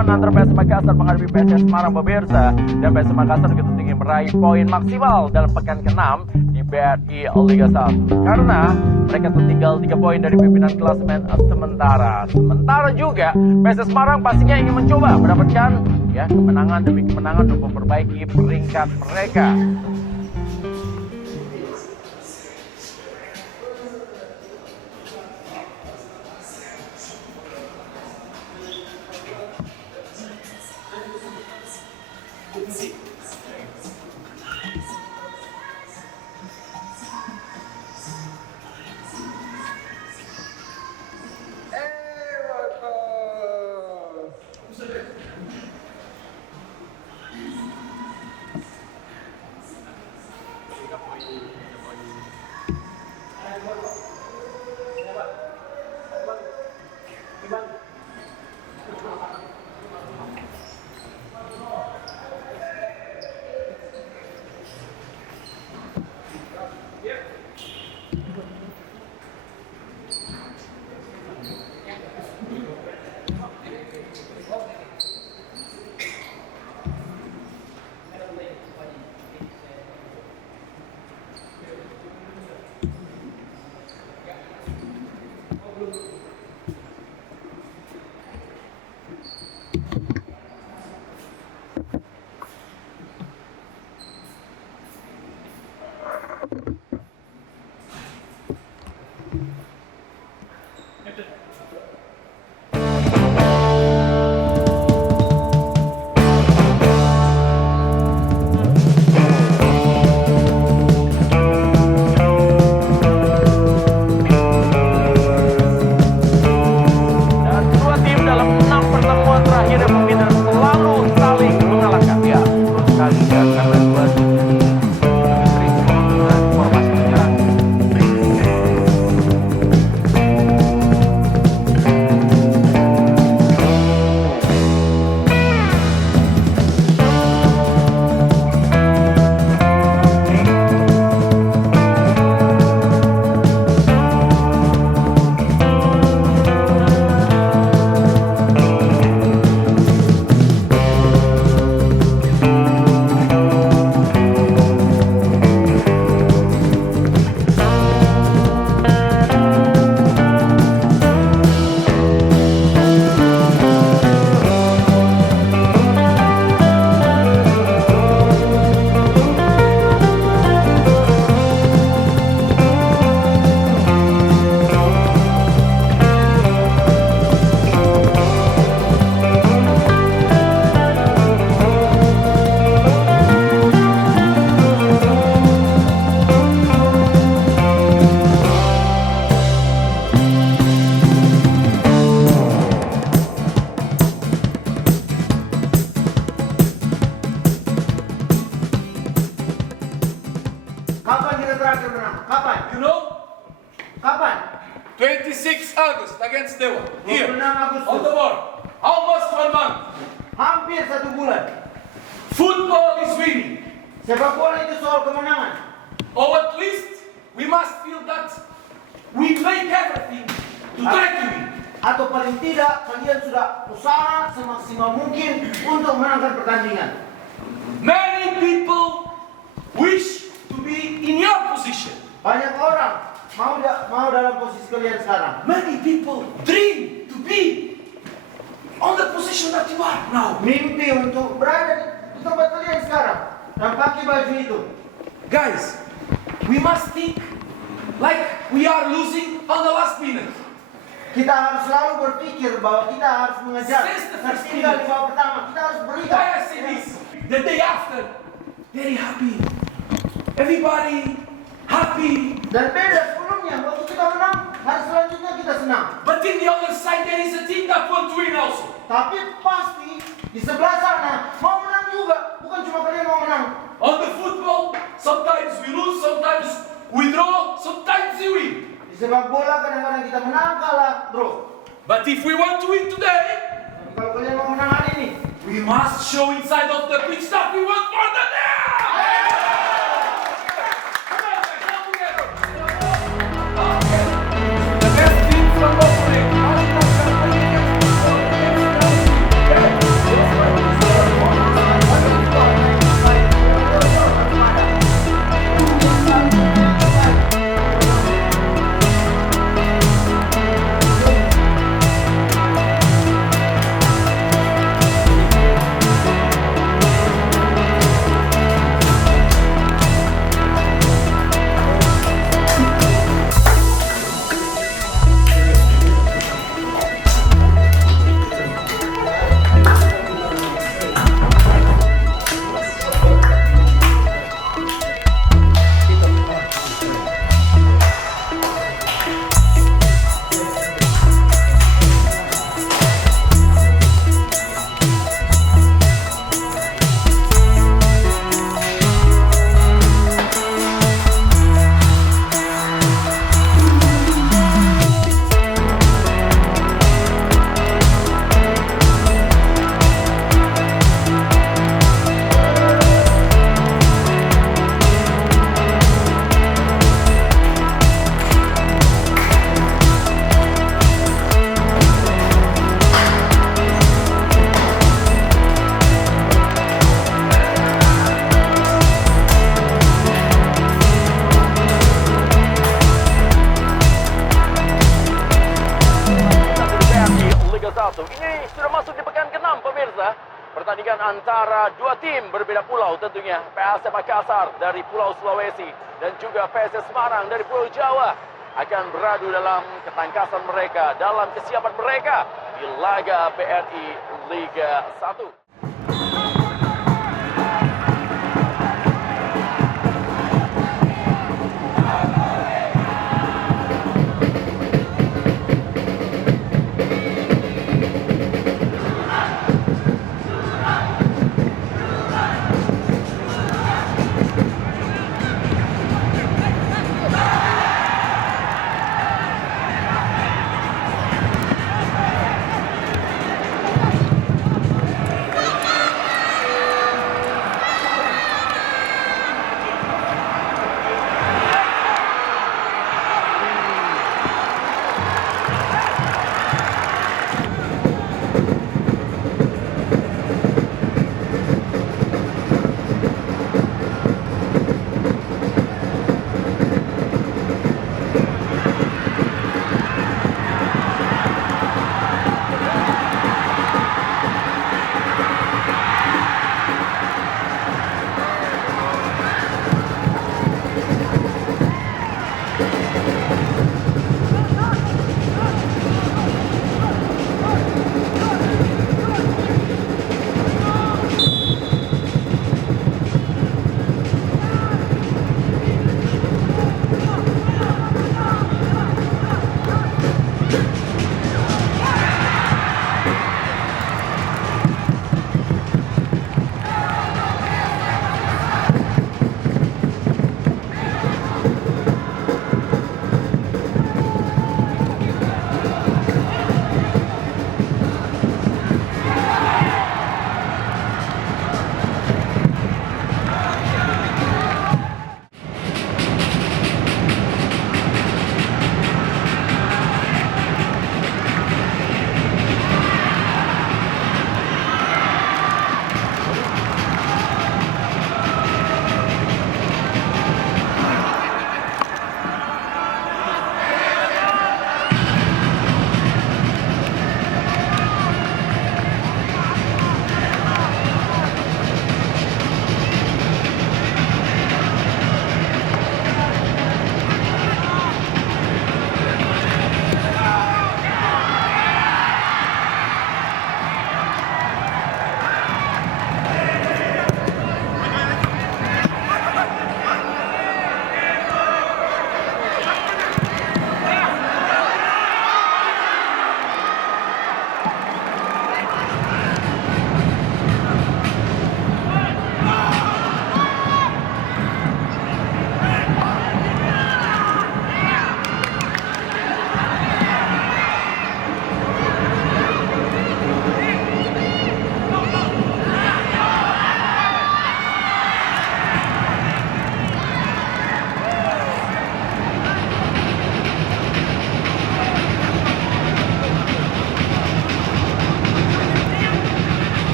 pertemuan antara PSM Makassar menghadapi PSS Semarang pemirsa, dan PSM Makassar begitu tinggi meraih poin maksimal dalam pekan ke-6 di BRI Liga 1 karena mereka tertinggal 3 poin dari pimpinan klasemen sementara. Sementara juga PSS Semarang pastinya ingin mencoba mendapatkan kemenangan demi kemenangan untuk memperbaiki peringkat mereka. Kapan kita terakhir menang? Kapan? You know, Kapan? 26 August against Dewa. Here, 26 Agustus. on the board. Almost 1 month. Hampir 1 bulan. Football is winning. Sepak bola itu soal kemenangan. Or at least, we must feel that we make everything to try to win. Atau paling tidak, kalian sudah usaha semaksimal mungkin untuk menangkan pertandingan. Many people wish to be in your position. Banyak orang mau dalam posisi kalian sekarang. Many people dream to be on the position that you are now. Mimpi untuk berada di tempat kalian sekarang dan pakai baju itu. Guys, we must think like we are losing on the last minute. Kita harus selalu berpikir bahwa kita harus mengejar tertinggal di babak pertama. Kita harus berikan. Why I say this? The day after, very happy. Everybody happy. Dan beda sebelumnya, waktu kita menang, hari selanjutnya kita senang. But in the other side, there is a team that want to win also. Tapi pasti di sebelah sana mau menang juga, bukan cuma kalian mau menang. On the football, sometimes we lose, sometimes we draw, sometimes we win. Di sepak bola kadang-kadang kita menang, kalah, draw. But if we want to win today, Tapi kalau kalian mau menang hari ini, we must show inside of the pitch that we want more than that. Come on, guys, come together. The best team from Bosnia. antara dua tim berbeda pulau tentunya. PSM Makassar dari Pulau Sulawesi dan juga PSS Semarang dari Pulau Jawa akan beradu dalam ketangkasan mereka, dalam kesiapan mereka di laga BRI Liga 1.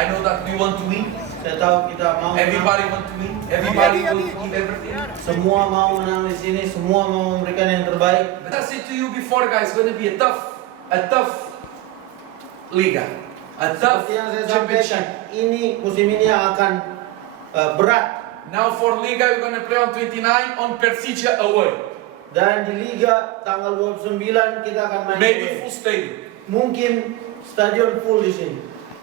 I know that we want to win. Saya tahu kita mau Everybody menang. want to win. Everybody will give everything. Semua mau menang di sini, semua mau memberikan yang terbaik. But I said to you before, guys, it's going to be a tough liga, a tough Seperti yang saya championship. sampaikan, ini musim ini akan berat. Now for Liga, we're going to play on 29 on Persija away. Dan di Liga tanggal 29 kita akan main Maybe away. full stadium. Mungkin stadion full di sini.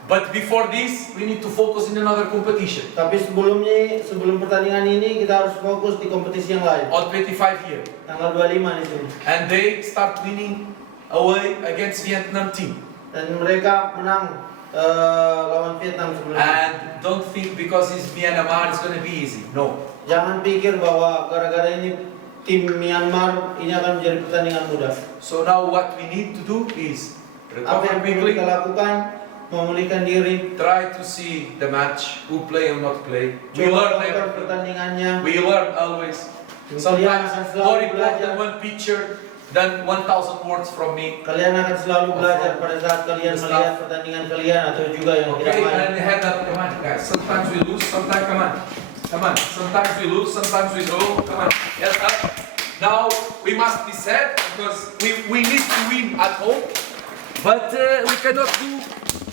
But before this, we need to focus in another competition. Tapi sebelum pertandingan ini kita harus fokus di kompetisi yang lain. On 25 here. Tanggal 25 di sini. And they start winning away against Vietnam team. Dan mereka menang lawan Vietnam sebelumnya. And don't think because it's Myanmar it's gonna be easy. No. Jangan pikir bahwa gara-gara ini tim Myanmar ini akan menjadi pertandingan mudah. So now what we need to do is Apa recover yang perlu quickly. kita lakukan? Memulihkan diri. Try to see the match, who play or not play. We Coba learn tonton everything. pertandingannya. We learn always. Kalian Sometimes akan selalu more belajar. important one picture than 1,000 words from me. Kalian akan selalu belajar pada saat kalian melihat pertandingan kalian atau juga yang tidak Okay, main. and head up, come on guys. Sometimes we lose, sometimes come on. Come on. Sometimes we lose, sometimes we draw. Come on. Head up. Now we must be sad because we need to win at home. But we cannot do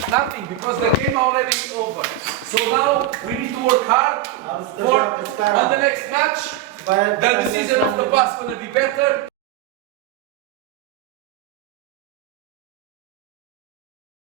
nothing because the game already over. So now we need to work hard Harus for kerja sekarang. on the next match. Supaya Then the season of the past gonna be better.